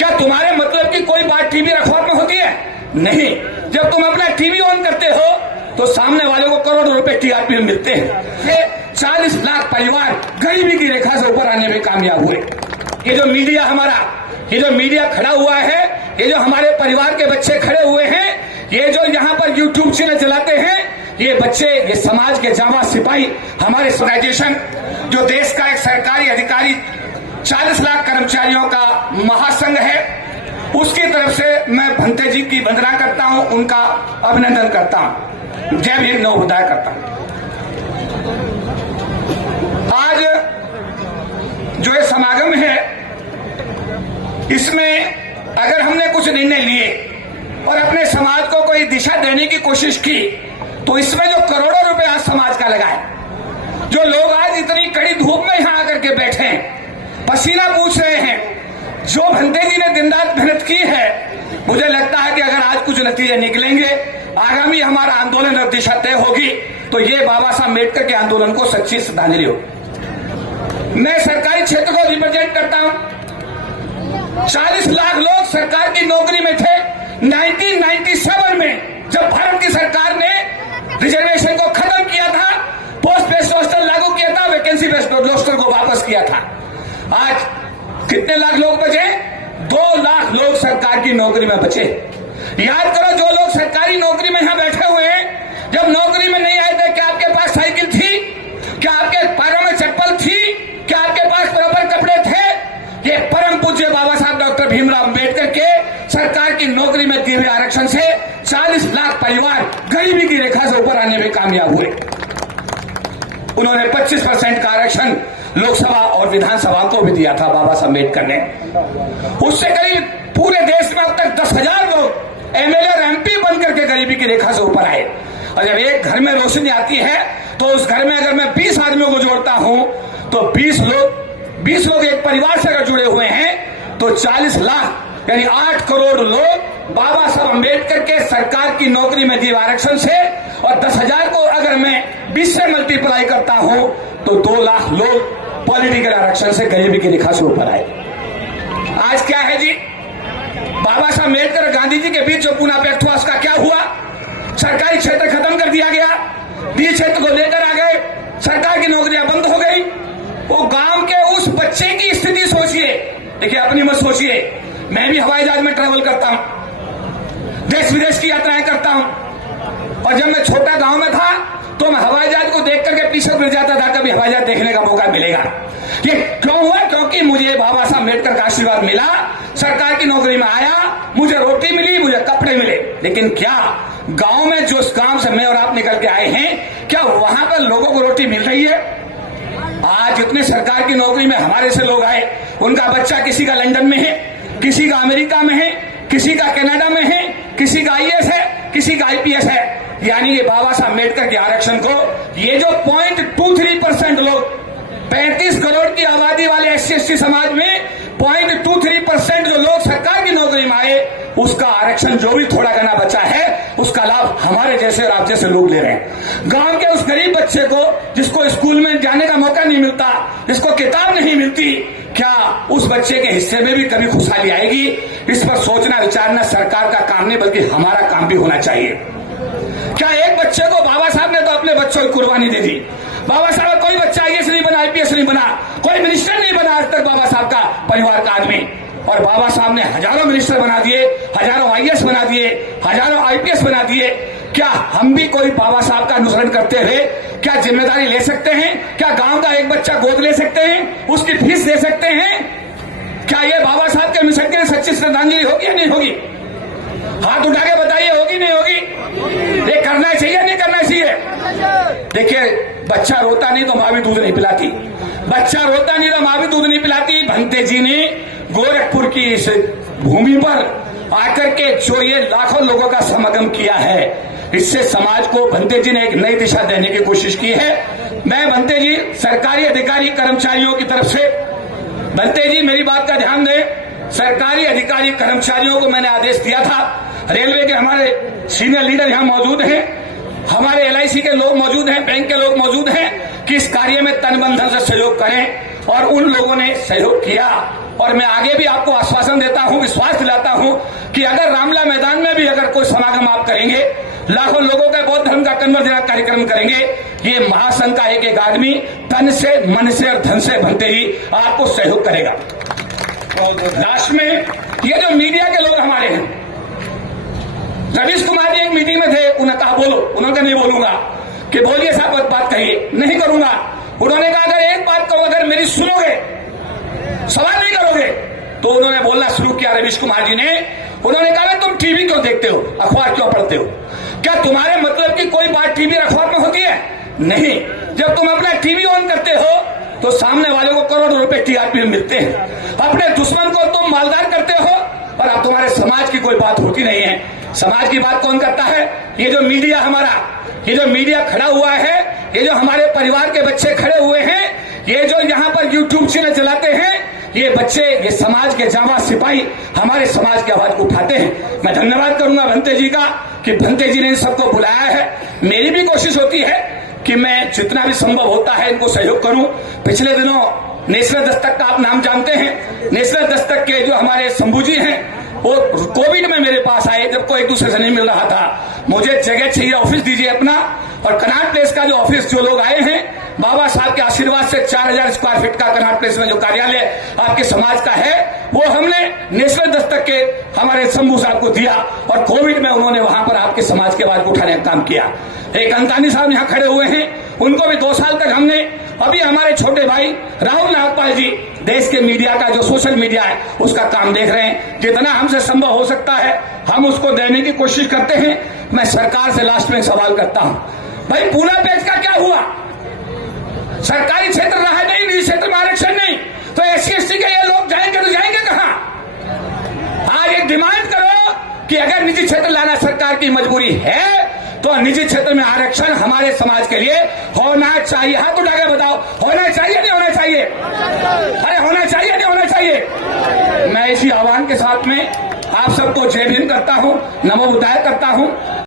क्या तुम्हारे मतलब की कोई बात टीवी अखबार में होती है? नहीं। जब तुम अपना टीवी ऑन करते हो तो सामने वाले को करोड़ों रुपए टीआरपी में मिलते हैं। ये 40 लाख परिवार गरीबी की रेखा से ऊपर आने में कामयाब हुए। ये जो मीडिया हमारा, ये जो मीडिया खड़ा हुआ है, ये जो हमारे परिवार के बच्चे खड़े हुए हैं, ये जो यहाँ पर यूट्यूब चैनल चलाते हैं, ये बच्चे, ये समाज के जामा सिपाही, हमारे ऑर्गेनाइजेशन जो देश का एक सरकारी अधिकारी 40 लाख कर्मचारियों का महासंघ है, उसकी तरफ से मैं भंते जी की वंदना करता हूं, उनका अभिनंदन करता हूं, जय भीम नवोदय करता हूं। आज जो ये समागम है, इसमें अगर हमने कुछ निर्णय लिए और अपने समाज को कोई दिशा देने की कोशिश की, तो इसमें जो करोड़ों रुपए आज समाज का लगा है, जो लोग आज इतनी कड़ी धूप में यहां आकर के बैठे हैं, पसीना पूछ रहे हैं, जो भंते जी ने दिन रात मेहनत की है, मुझे लगता है कि अगर आज कुछ नतीजे निकलेंगे, आगामी हमारा आंदोलन और दिशा तय होगी, तो ये बाबा साहब अम्बेडकर के आंदोलन को सच्ची श्रद्धांजलि होगी। मैं सरकारी क्षेत्र को रिप्रेजेंट करता हूं। 40 लाख लोग सरकार की नौकरी में थे। 1997 में जब भारत की सरकार ने रिजर्वेशन को खत्म किया था, पोस्ट बेस्ड हॉस्टल लागू किया था, वैकेंसी बेस्ड हॉस्टल को वापस किया था, आज कितने लाख लोग बचे? 2 लाख लोग सरकार की नौकरी में बचे। याद करो, जो लोग सरकारी नौकरी में यहां बैठे हुए हैं, जब नौकरी में नहीं आए थे, क्या आपके पास साइकिल थी? क्या आपके पैरों में चप्पल थी? क्या आपके पास प्रॉपर कपड़े थे? ये परम पूज्य बाबा साहब डॉक्टर भीमराव अम्बेडकर के सरकार की नौकरी में दिए हुए आरक्षण से 40 लाख परिवार गरीबी की रेखा से ऊपर आने में कामयाब हुए। उन्होंने 25% का आरक्षण लोकसभा और विधानसभा को भी दिया था बाबा साहब अम्बेडकर ने। उससे करीब पूरे देश में अब तक 10,000 लोग एमएलए और एमपी बनकर के गरीबी की रेखा से ऊपर आए। और जब एक घर में रोशनी आती है, तो उस घर में अगर मैं 20 आदमियों को जोड़ता हूं, तो 20 लोग एक परिवार से अगर जुड़े हुए हैं, तो 40 लाख यानी 8 करोड़ लोग बाबा साहब अम्बेडकर के सरकार की नौकरी में दिए आरक्षण से, और 10,000 को अगर मैं 20 से मल्टीप्लाई करता हूं, तो 2 लाख लोग पॉलिटिकल आरक्षण से गरीबी की रेखा से ऊपर आए। आज क्या है जी? बाबा साहब अम्बेडकर और गांधी जी के बीच जो पुनः पैक्ट हुआ, उसका क्या हुआ? सरकारी क्षेत्र खत्म कर दिया गया, डी क्षेत्र को लेकर आ गए, सरकार की नौकरियां बंद हो गई। वो गांव के उस बच्चे की स्थिति सोचिए, देखिए अपनी मत सोचिए। मैं भी हवाई जहाज में ट्रैवल करता हूं, देश विदेश की यात्राएं करता हूं, और जब मैं छोटा गांव में था, तो मैं हवाई जहाज को देख करके पीछे गिर जाता था, कभी हवाई जहाज देखने का मौका मिलेगा। ये क्यों हुआ? क्योंकि मुझे बाबा साहब अम्बेडकर का आशीर्वाद मिला, सरकार की नौकरी में आया, मुझे रोटी मिली, मुझे कपड़े मिले। लेकिन क्या गांव में जो गांव से मैं और आप निकल के आए हैं, क्या वहां पर लोगों को रोटी मिल रही है? आज जितने सरकार की नौकरी में हमारे से लोग आए, उनका बच्चा किसी का लंदन में है, किसी का अमेरिका में है, किसी का कनाडा में है, किसी का आईएएस है, किसी का आईपीएस है। यानी ये बाबा साहब अम्बेडकर के आरक्षण को ये जो 0.23% लोग, 35 करोड़ की आबादी वाले SC/ST समाज में 0.23% जो लोग सरकार की नौकरी में आए, उसका आरक्षण जो भी थोड़ा घना बचा है, उसका लाभ हमारे जैसे और आप जैसे लोग ले रहे हैं। गांव के उस गरीब बच्चे को, जिसको स्कूल में जाने का मौका नहीं मिलता, जिसको किताब नहीं मिलती, क्या उस बच्चे के हिस्से में भी कभी खुशहाली आएगी? इस पर सोचना विचारना सरकार का काम नहीं, बल्कि हमारा काम भी होना चाहिए। क्या एक बच्चे को, बाबा साहब ने तो अपने बच्चों की कुर्बानी दे दी। बाबा साहब कोई बच्चा आईएएस नहीं बना, आईपीएस नहीं बना, कोई मिनिस्टर नहीं बना आज तक बाबा साहब का परिवार का आदमी, और बाबा साहब ने हजारों मिनिस्टर बना दिए, हजारों आईएएस बना दिए, हजारों आईपीएस बना दिए। क्या हम भी कोई बाबा साहब का अनुसरण करते हुए क्या जिम्मेदारी ले सकते हैं? क्या गांव का एक बच्चा गोद ले सकते हैं? उसकी फीस दे सकते हैं? क्या ये बाबा साहब के मिशन के लिए सच्ची श्रद्धांजलि होगी या नहीं होगी? हाथ उठा के बताइए, होगी नहीं होगी? ये करना चाहिए नहीं करना चाहिए? देखिए, बच्चा रोता नहीं तो माँ भी दूध नहीं पिलाती, बच्चा रोता नहीं तो माँ भी दूध नहीं पिलाती। भंते जी ने गोरखपुर की इस भूमि पर आकर के जो ये लाखों लोगों का समागम किया है, इससे समाज को भंते जी ने एक नई दिशा देने की कोशिश की है। मैं भंते जी, सरकारी अधिकारी कर्मचारियों की तरफ से, भंते जी मेरी बात का ध्यान दें, सरकारी अधिकारी कर्मचारियों को मैंने आदेश दिया था, रेलवे के हमारे सीनियर लीडर यहां मौजूद हैं, हमारे LIC के लोग मौजूद हैं, बैंक के लोग मौजूद हैं, कि इस कार्य में तन मन धन से सहयोग करें, और उन लोगों ने सहयोग किया। और मैं आगे भी आपको आश्वासन देता हूं, विश्वास कि अगर रामला मैदान में भी अगर कोई समागम आप करेंगे, लाखों लोगों का बौद्ध धर्म का कन्वर्जन कार्यक्रम करेंगे, ये महासंघ का एक आदमी तन से, मन से और धन से बनते ही आपको सहयोग करेगा। लास्ट में ये जो मीडिया के लोग हमारे हैं, रवीश कुमार जी एक मीटिंग में थे, उन्होंने कहा बोलो, उन्होंने कहा नहीं बोलूंगा, कि बोलिए साहब बात कहिए, नहीं करूंगा। उन्होंने कहा अगर एक बात कहो, अगर मेरी सुनोगे, सवाल नहीं करोगे, तो उन्होंने बोलना शुरू किया रवीश कुमार जी ने। उन्होंने कहा तुम टीवी क्यों देखते हो, अखबार क्यों पढ़ते हो, क्या तुम्हारे मतलब की कोई बात टीवी अखबार में होती है? नहीं। जब तुम अपना टीवी ऑन करते हो तो सामने वाले को करोड़ों रुपए टीआरपी मिलते हैं, अपने दुश्मन को तुम मालदार करते हो, और अब तुम्हारे समाज की कोई बात होती नहीं है। समाज की बात कौन करता है? ये जो मीडिया हमारा, ये जो मीडिया खड़ा हुआ है, ये जो हमारे परिवार के बच्चे खड़े हुए हैं, ये जो यहाँ पर यूट्यूब चैनल चलाते हैं, ये बच्चे, ये समाज के जांबाज सिपाही हमारे समाज की आवाज को उठाते हैं। मैं धन्यवाद करूंगा भंते जी का कि भंते जी ने इन सबको बुलाया है। मेरी भी कोशिश होती है कि मैं जितना भी संभव होता है इनको सहयोग करूं। पिछले दिनों नेशनल दस्तक का आप नाम जानते हैं, नेशनल दस्तक के जो हमारे शंभू जी हैं, वो कोविड में मेरे पास आए, जब कोई एक दूसरे से नहीं मिल रहा था, मुझे जगह चाहिए, ऑफिस दीजिए अपना। और कनाट प्लेस का जो ऑफिस जो लोग आए हैं, बाबा साहब के आशीर्वाद से 4000 स्क्वायर फीट का कनाट प्लेस में जो कार्यालय आपके समाज का है, वो हमने नेशनल दस्तक के हमारे शंभू साहब को दिया, और कोविड में उन्होंने वहां पर आपके समाज के आवाज को उठाने का काम किया। एक अंतानी साहब यहाँ खड़े हुए हैं, उनको भी 2 साल तक हमने, अभी हमारे छोटे भाई राहुल नागपाल जी देश के मीडिया का जो सोशल मीडिया है उसका काम देख रहे हैं। जितना हमसे संभव हो सकता है हम उसको देने की कोशिश करते हैं। मैं सरकार से लास्ट में सवाल करता हूं, भाई पूना पैच का क्या हुआ? सरकारी क्षेत्र रहा नहीं, निजी क्षेत्र में आरक्षण नहीं, तो SC/ST के ये लोग जाएंगे तो जाएंगे कहां? आज एक डिमांड करो कि अगर निजी क्षेत्र लाना सरकार की मजबूरी है तो निजी क्षेत्र में आरक्षण हमारे समाज के लिए होना चाहिए। हाथ उठा के बताओ, होना चाहिए नहीं होना चाहिए? अरे होना चाहिए नहीं होना चाहिए? मैं इसी आह्वान के साथ में आप सबको जय भीम करता हूं, नमो बुद्धाय करता हूं।